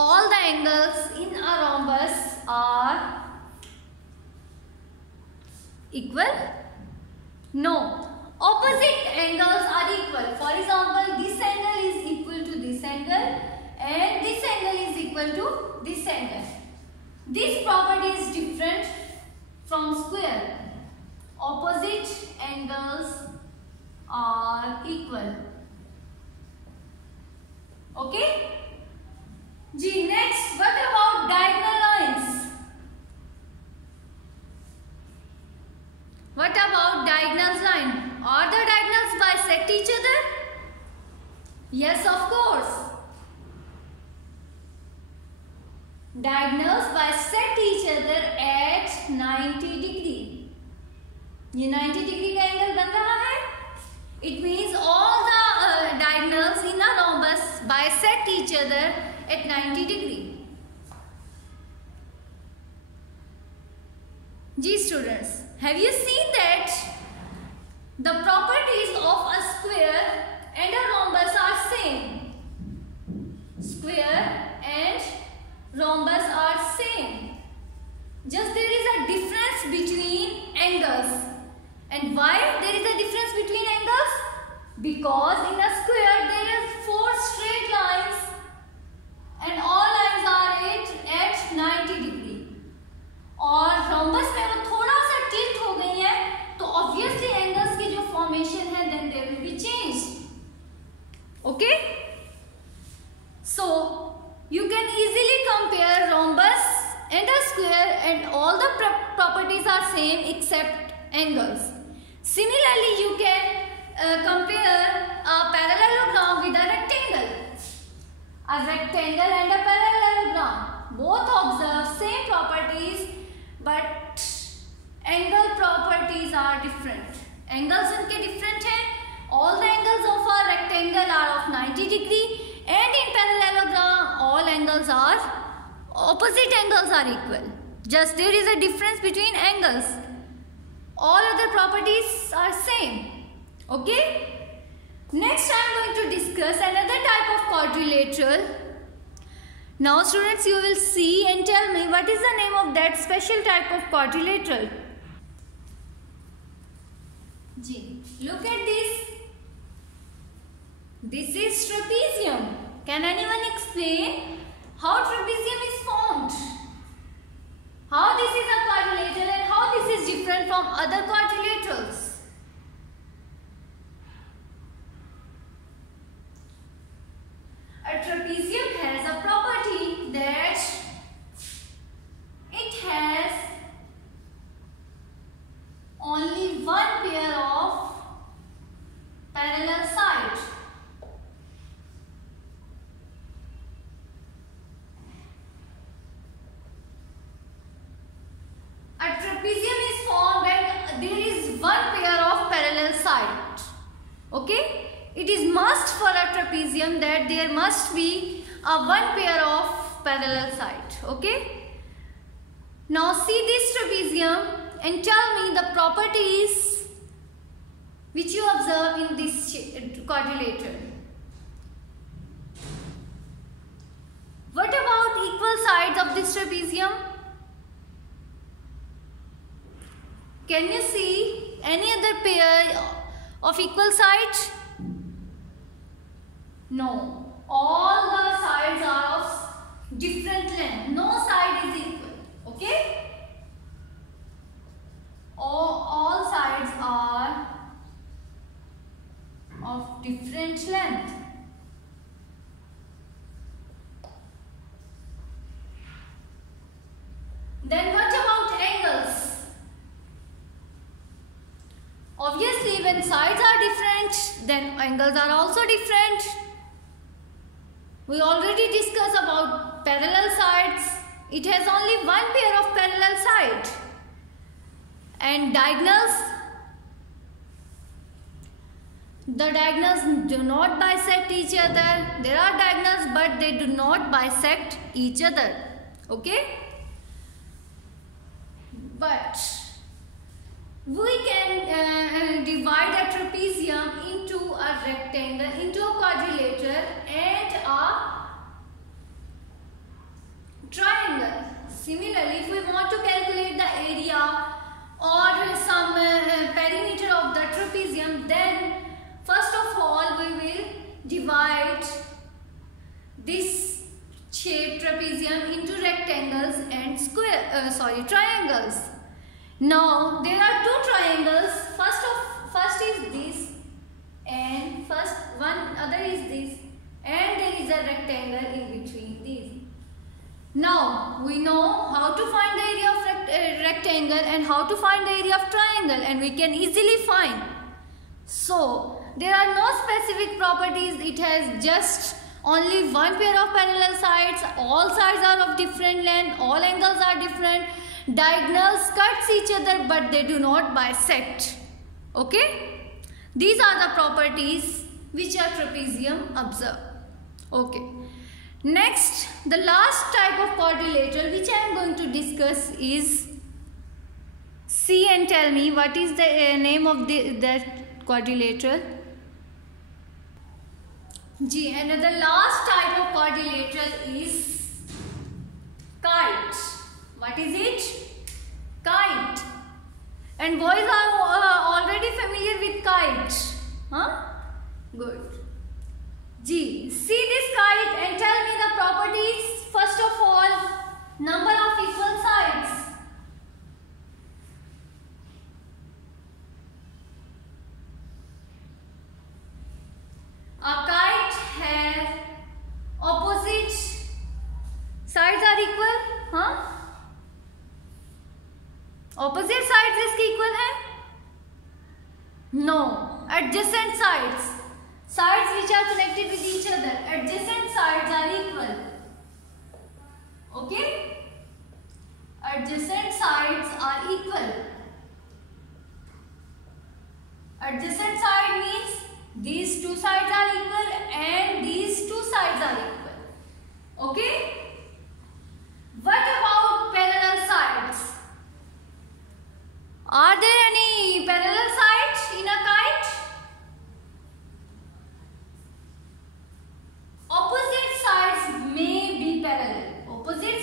all the angles in a rhombus are equal? No. Opposite angles are equal. For example, this angle is equal to this angle and this angle is equal to this angle. This property is different from square. Opposite angles are equal. Okay? Next, what about diagonal lines? What about diagonal line? Are the diagonals bisect each other? Yes, of course. Diagonals bisect each other at 90 degree. ये 90 degree का angle बन रहा है. It means all the diagonals in a rhombus bisect each other at 90 degree. Students, have you seen that the properties of a square and a rhombus are same? Square and rhombus are same. Just there is a difference between angles. And why there is a difference between angles? Because in a square there is 4 straight lines and all lines are at 90 degree. और rhombus में वो थोड़ा सा tilt हो गई है, तो obviously angles की जो formation है then they will be changed. Okay? So you can easily compare rhombus and a square and all the properties are same except angles. Similarly, you can compare a parallelogram with a rectangle. A rectangle and a parallelogram both observe same properties, but angle properties are different. Angles इनके different हैं. All the angles of a rectangle are of 90 degree, and in parallelogram all angles are opposite angles are equal. Just there is a difference between angles. All other properties are same. Okay? Next I am going to discuss another type of quadrilateral. Now students, you will see and tell me what is the name of that special type of quadrilateral. Look at this. This is trapezium. Can anyone explain how trapezium is formed? How this is a quadrilateral and how this is different from other quadrilaterals? A trapezium has a property that it has only one pair of parallel sides. A trapezium is formed when there is one pair of parallel sides. Okay? It is must for a trapezium that there must be a one pair of parallel sides. Okay? Now see this trapezium and tell me the properties which you observe in this quadrilateral. What about equal sides of this trapezium? Can you see any other pair of equal sides? No. All the sides are of different length. No side is equal. Okay? All sides are of different length. Then what about angles? Obviously, when sides are different, then angles are also different. We already discussed about parallel sides. It has only one pair of parallel sides. And diagonals, the diagonals do not bisect each other. There are diagonals, but they do not bisect each other. Okay? But we can divide a trapezium into a rectangle, into a quadrilateral and a divide this shape trapezium into rectangles and triangles. Now there are two triangles. First is this, and other is this, and there is a rectangle in between these. Now we know how to find the area of rectangle and how to find the area of triangle, and we can easily find. So there are no specific properties. It has just only one pair of parallel sides. All sides are of different length. All angles are different. Diagonals cuts each other, but they do not bisect. Okay? These are the properties which a trapezium observe. Okay. Next, the last type of quadrilateral which I am going to discuss is, see and tell me what is the name of that quadrilateral. And the last type of quadrilateral is kite. What is it? Kite. And boys are already familiar with kite. Huh? Good. See this kite and tell me the properties. First of all, number of equal sides. A kite has opposite sides are equal. हाँ? Opposite sides इसके equal है? No. Adjacent sides. Sides which are connected with each other. Adjacent sides are equal. Okay? Adjacent sides are equal. Adjacent side means these two sides are equal and these two sides are equal. Okay? What about parallel sides? Are there any parallel sides in a kite? Opposite sides may be parallel. Opposite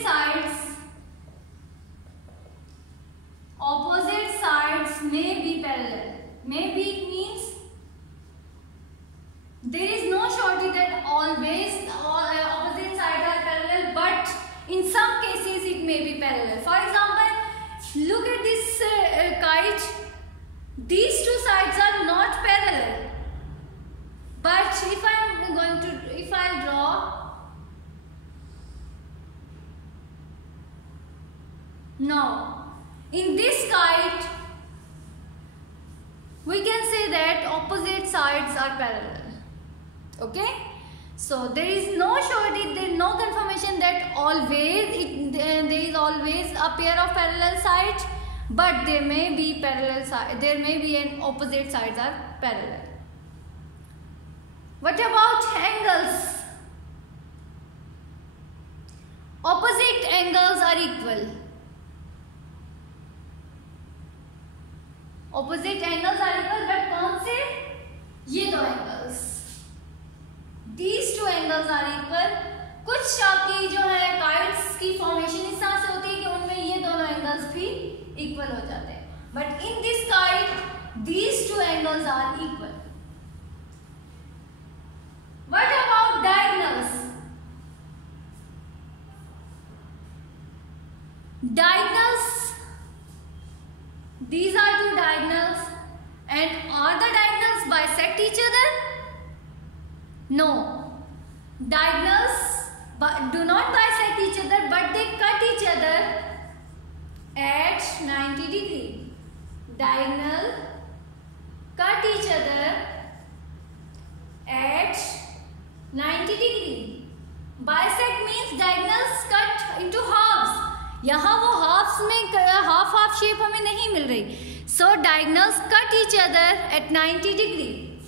sides may be parallel. Maybe it means there is no surety that always opposite sides are parallel, but in some cases it may be parallel. For example, look at this kite. These two sides are not parallel. But if I draw, now in this kite, we can say that opposite sides are parallel. Okay? So there is no surety, there is no confirmation that there is always a pair of parallel sides, but there may be an opposite sides are parallel. What about angles? Opposite angles are equal. Opposite angles are equal, but कौन से? ये दो angles. These two angles are equal. कुछ आपकी जो है kites की formation इस तरह से होती है कि उनमें ये दोनों angles भी equal हो जाते हैं. But in this kite, these two angles are equal. What about diagonals? Diagonals. These are two diagonals, and are the diagonals bisect each other? No. Diagonals do not bisect each other, but they cut each other at 90 degree. Diagonal cut each other at 90 degree. Bisect means diagonals cut into halves. यहाँ वो halves में half shape हमें नहीं मिल रही. So diagonals cut each other at 90 degree.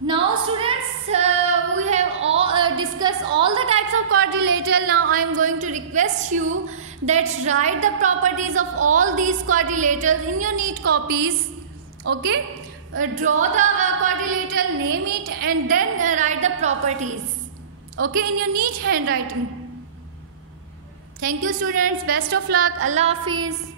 Now students, we have all discussed all the types of quadrilateral. Now I am going to request you that write the properties of all these quadrilaterals in your neat copies. Okay? Draw the quadrilateral, name it, and then write the properties. Okay? In your neat handwriting. Thank you students. Best of luck. Allah Hafiz.